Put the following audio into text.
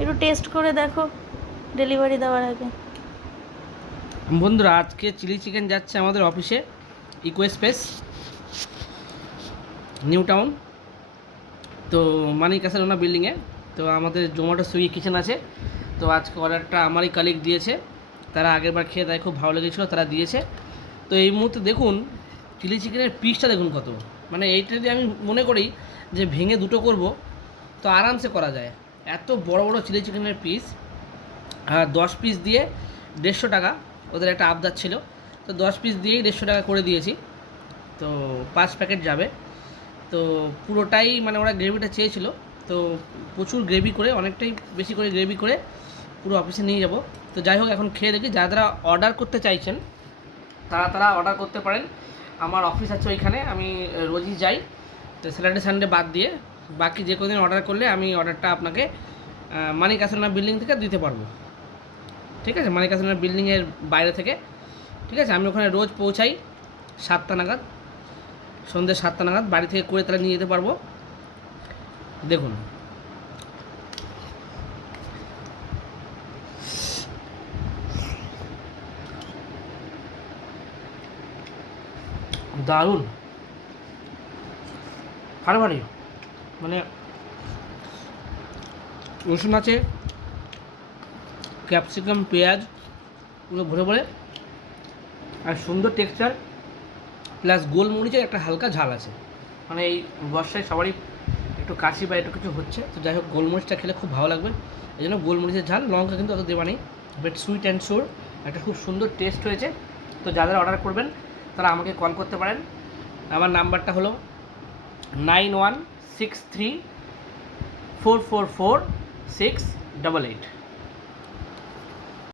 একটু টেস্ট করে দেখো ডেলিভারি দেওয়ার আগে। বন্ধুরা, আজকে চিলি চিকেন যাচ্ছে আমাদের অফিসে, ইকো স্পেস, নিউ টাউন। তো মানিক ক্যাসেলোনা বিল্ডিংয়ে। তো আমাদের জোম্যাটো সুইগি কিচেন আছে। তো আজকে অর্ডারটা আমারই কালিগ দিয়েছে। তারা আগেরবার খেয়ে তাই খুব ভালো লেগেছিলো, তারা দিয়েছে। তো এই মুহূর্তে দেখুন চিলি চিকেনের পিসটা দেখুন কত, মানে এইটা যদি আমি মনে করি যে ভেঙে দুটো করব তো আরামসে করা যায়। এত বড় বড় চিলি চিকেনের পিস, 10 পিস দিয়ে 150 টাকা। ওদের একটা আবদার ছিল, তো 10 পিস দিয়েই 150 টাকা করে দিয়েছি। তো 5 প্যাকেট যাবে। তো পুরোটাই মানে ওরা গ্রেভিটা চেয়েছিল, তো প্রচুর গ্রেভি করে, অনেকটাই বেশি করে গ্রেভি করে পুরো অফিসে নিয়ে যাব। তো যাই হোক, এখন খেয়ে দেখি। যারা অর্ডার করতে চাইছেন তারা অর্ডার করতে পারেন। আমার অফিস আছে ওইখানে, আমি রোজই যাই। তো স্যাটারডে সানডে বাদ দিয়ে বাকি যে কোদিন অর্ডার করলে আমি অর্ডারটা আপনাকে মানিক ক্যাসেলোনা বিল্ডিং থেকে দিতে পারবো। ঠিক আছে, মানিক ক্যাসেলোনা বিল্ডিংয়ের বাইরে থেকে। ঠিক আছে, আমি ওখানে রোজ পৌঁছাই 7টা নাগাদ, সন্ধ্যে 7টা নাগাদ। বাড়ি থেকে করে তাহলে নিয়ে যেতে পারবো। দেখুন দারুণ, ভারী, মানে রসুন আছে, ক্যাপসিকাম, পেঁয়াজ পুরো ভরে ভরে, আর সুন্দর টেক্সচার, প্লাস গোলমরিচের একটা হালকা ঝাল আছে। মানে এই বর্ষায় সবারই একটু কাশি বা একটু কিছু হচ্ছে, তো যাই হোক গোলমরিচটা খেলে খুব ভালো লাগবে। এই জন্য গোলমরিচের ঝাল, লঙ্কা কিন্তু অত দেওয়া নেই, বাট সুইট অ্যান্ড সোর একটা খুব সুন্দর টেস্ট হয়েছে। তো যারা অর্ডার করবেন তারা আমাকে কল করতে পারেন। আমার নাম্বারটা হলো 9163444688।